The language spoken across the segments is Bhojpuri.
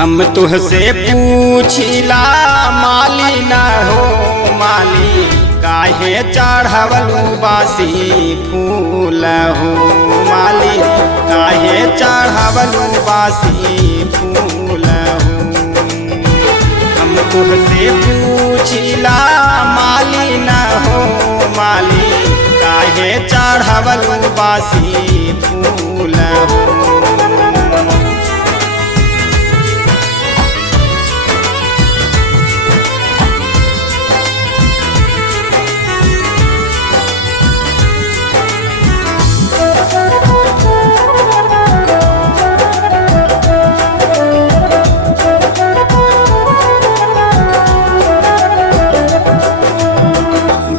हम तुहसे पूछिला माली न हो माली, काहे चढ़वलू बासी फूल हो माली, काहे चढ़वलू बासी फूल हो। हम तुहसे पूछिला माली न हो माली, काहे चढ़वलू बासी फूल हो।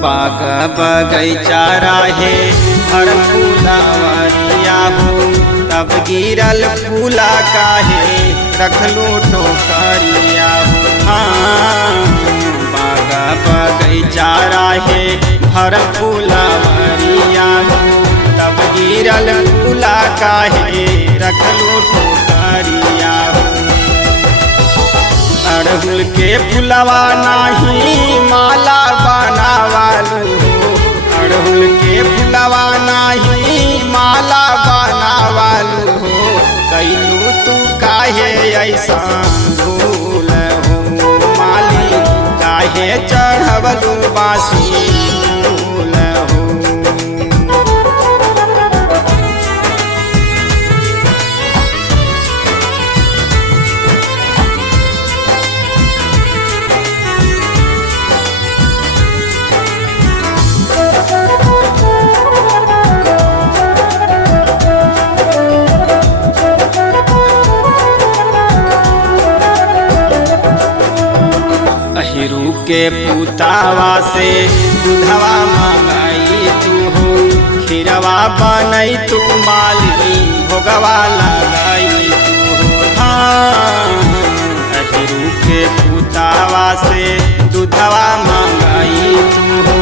बाग बगैचा रहे हर फूलवरिया हो, तब गिरल फूला काहे रखलू टोकरिया हो। हाँ, बाग बगैचा रहे हर फूलवरिया हो, तब गिरल फूला काहे रखलू टोकरिया हो। अड़हुल के फुलवा नाही माला बनावालू, अड़हुल के फुलवा नाही माला बनावालू हो, कैलू तू काहे ऐसा भूल हो माली, काहे चढ़वलू बासी फूल हो। अहिरू के पुतावा से दूधवा मंगाई तू हो, खीरवा बनई तू माली भोगवा लगाई तू हो। हाँ, अहिरू के पुतावा से दूधवा मंगाई तू हो,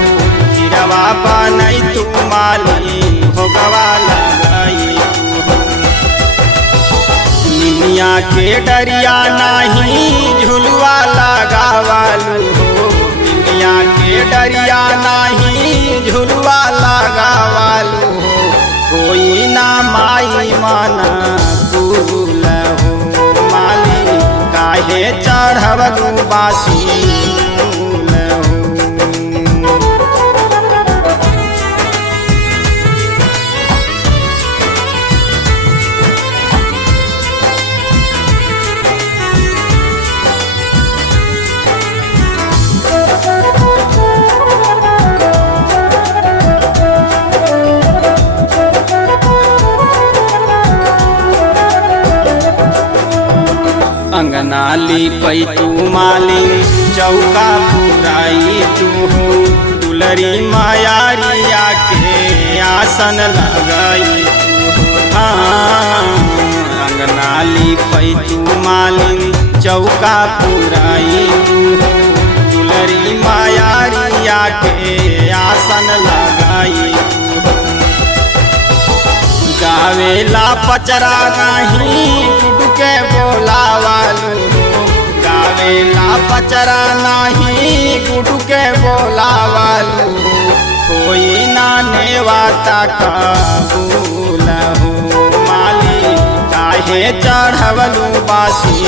खीरवा बनई तू माली भोगवा लगाई तू हो। निमिया के डरिया नाही झुलवा लगावालू हो, निमिया के डरिया नाही झुलवा लगावालू हो, कोई ना माई माना फूल हो माली, काहे चढ़वलू बासी फूल हो। अंगना लीपई तू मालिन चौका पुराई तू हो, दुलरी मायारिया के आसन लगाई तू हो। हाँ, अंगना लीपई तू मालिन चौका पुराई तू हो, दुलरी मायारिया के आसन लगाई तू हो। गावेला पचरा नाही गुडू के बोलावालू हो, गावेला पचरा नाही गुडू के बोलावालू हो, कोई ना नेवाता कबूल हो माली, काहे चढ़वलू बासी